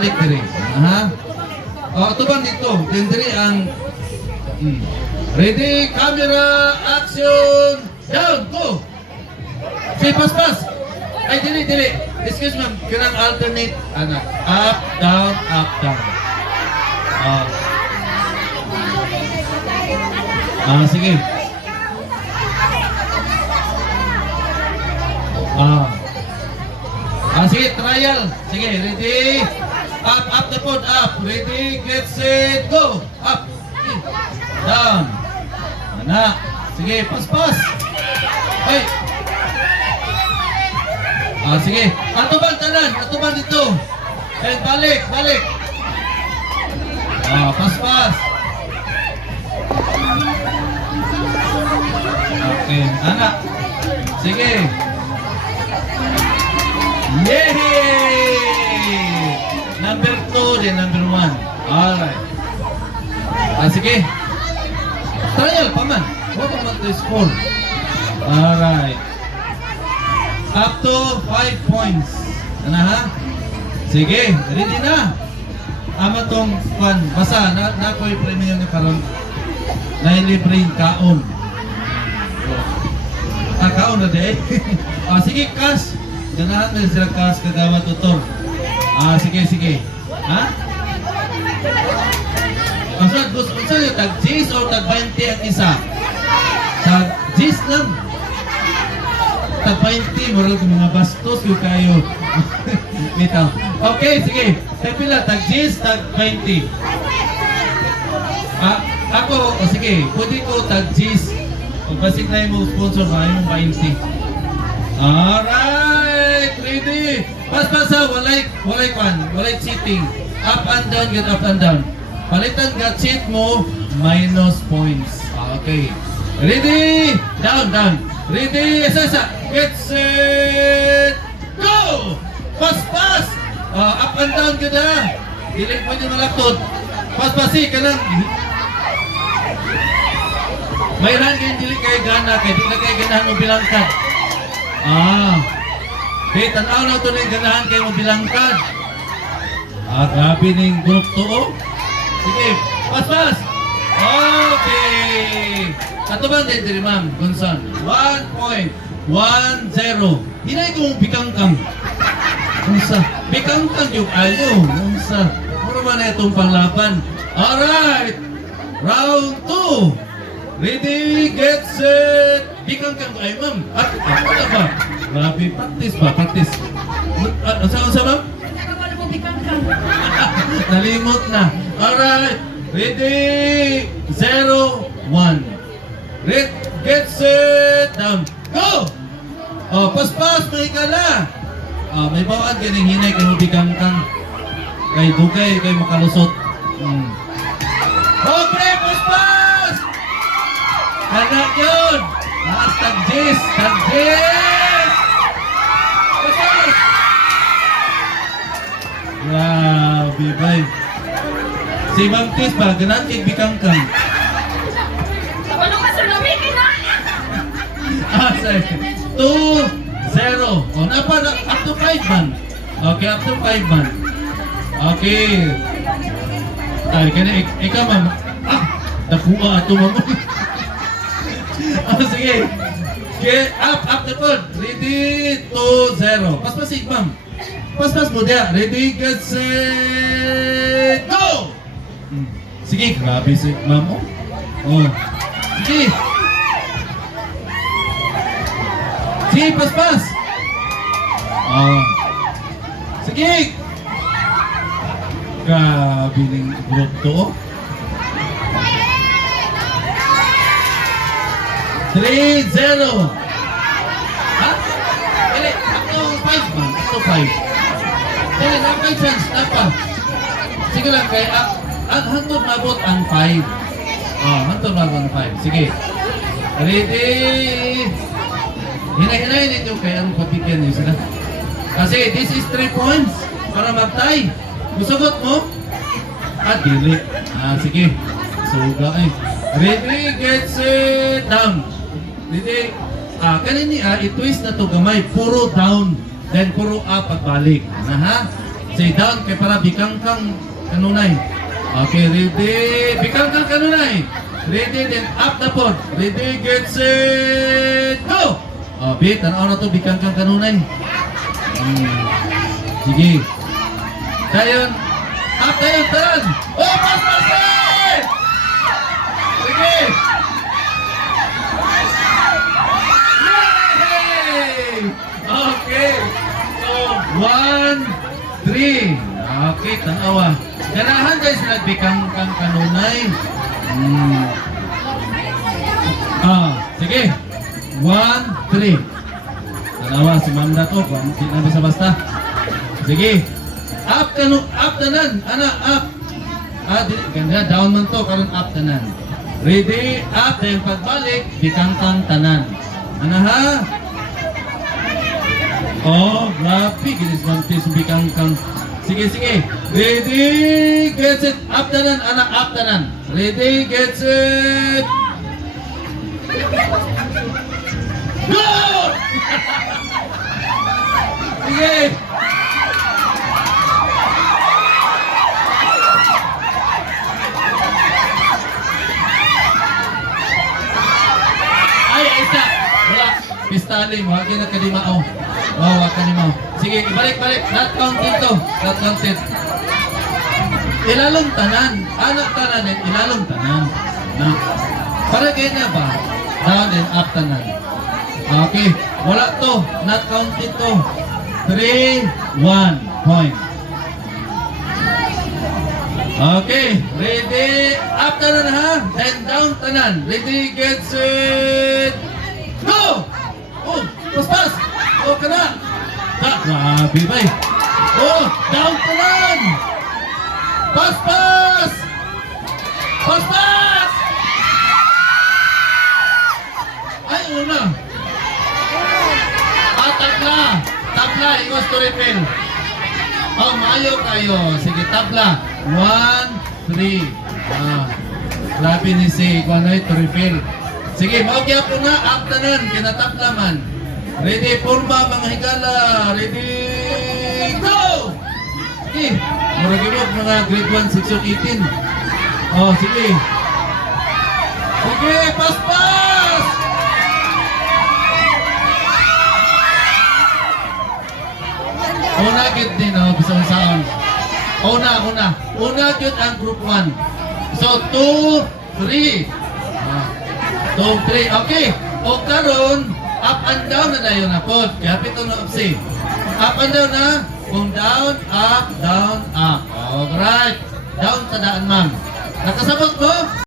balik diri. Aha. Ito ba dito? Din diri ang ready, camera, action, down, go! Okay, pas. Ay, dili. Excuse ma'am, kinang alternate, anak. Up, down, up, down. Sige. Sige, trial. Sige, ready? Up the foot, up. Ready, get set, go! Up. Down. Anak. Sige, pas. Ay. Sige. Atuban tanan. Atuban dito. And balik. Pas. Okay. Anak. Sige. Yay! Number 2 din, number 1. Alright. Sige. Trial pa man. What about the score? Alright. Up to 5 points. Ano ha? Sige, ready na. Ama tong fan. Basta, na ko yung premium ni karon. Na libreng kaon. Kaon na de. Sige, cash. Ganahan na sila cash kagawa tutor. Sige. Ha? Gusto nyo tag 10 o tag 20 ang isa? Tag 10 lang. Tag 20, moral ko mga bastos yung kayo. Bitaw. Okay, sige. Tag pila, tag 10, tag 20. Ako, sige, pwede ko tag 10. Pagbasik na yung sponsor ba, yung 20. Alright, ready. Pas-pasa, walay cheating. Up and down, get up and down. Palitan ka cheat mo, minus points. Okay. Ready? Down. Ready? Isa. Get set. Go! Pas. Up and down ka na. Dili pwede malaptod. Pas-pasi ka lang. Mayroon kayo dili kayo gana. Kaya di na kayo ganahan mo bilangkad. Okay, tanaw na ito na yung ganahan kayo mo bilangkad. Grabe na yung group to, oh. Sige, pas. Okay. Katuban din diri ma'am, Gonsan. 1.10. Hinay kong bikangkang. Unsa? Bikangkang yung ayo. Unsa? Mura man na itong panglaban. Alright. Round 2. Ready, get set. Bikangkang ay ma'am. Ako na ba? Grabe, practice. Unsa ma'am? Nalimot na. Alright. Ready, 0, 1. Ready, get set, down. Go! Pas, may kala. May bawaan ganing hinay kay hubigangkang. Kay dugay, kay makalusot. Okay, pas! Anak yun! Tag 10! Pas! Grabe, bay. Si Ma'am Tis ba, ganaan kay bikangkang. Wala ka sa lamikin na! Sorry. 2-0. Up to 5 man. Okay, up to 5 man. Okay. Ikaw ma'am. Nakuha ito ma'am. Sige. Get up the foot. Ready, 2-0. Pas-pasig ma'am. Pas mo dia. Ready, get set, go! Sige, grabe si ma'am. Sige. Sige, pas. Sige. Grabe ng group to. 3-0. Ha? Dili, ako 5 man. Ako 5. Dili, napay chance, napa. Sige lang, kaya hantod mabot ang 5. Hantod mabot ang 5. Sige. Ready? Hinay-hinay ninyo kaya anong pabigyan niyo sila. Kasi this is 3 points para magtay. Gusagot mo? Dili. Sige. Suga eh. Ready, get set, down. Ready? Kanini, i-twist na to gamay. Puro down. Then puro up at balik. Ha? Say down kay para bikangkang kanunay. Okay, ready? Bikangkang kanunay. Ready, then up na po. Ready, get set, go! Oh, bit, tanaw na to, bikangkang kanunay. Sige. Dayon, up dayon, taran! Oh, pas! Sige! Yay! Okay. So, 1, 3. Okay, tanawa. Ganahan guys, nagbikangkang kanunay. Sige. 1, 3. Tanawa, si Ma'am na to. Kung hindi na basta-basta. Sige. Up tanan. Ana, up. Ganda, down man to. Karon up tanan. Ready, up. Then pagbalik, bikangkang tanan. Ana ha? Oh, grabe. Ginis mantis, bikangkang. Sige. Ready, get it. Up tanan, ana, up tanan. Ready, get it. Go! Sige! Ay, isa! Wala! Pistaling, huwag yun at kalimao. Oh, huwag kalimao. Sige, ibalik. Not counted to. Not counted. Ilalong tanan. Anak tanan din, ilalong tanan. Na. Para ganyan ba? Down and up tanan. Okay. Wala to. Not counted to. 3, 1 point. Okay. Ready? Up tanan ha? Then down tanan. Ready? Get set. Go! Oh! Pas! Oh, kana! Grabe ba eh? Oh! Down tanan! Pas! Ay, una! Tabla, ikos to refill. Oh, maayo kayo. Sige, tabla. 1, 3. Grabe ni si Kuanoy to refill. Sige, maugya po na. Aktanan, kinatabla man. Ready, purba, mga higala. Ready, go! Sige, maragimog mga grade 1, 6, 18. Oh, sige. Sige, pas! Una gid din bisang sound. Una gid ang group 1. So 2, 3. 2, 3. Okay. O karon up and down na dayon na pod. Kaya pito na upsi. Up and down na. Kung down, up, down, up. Alright. Down tadaan ma'am. Nakasabot mo?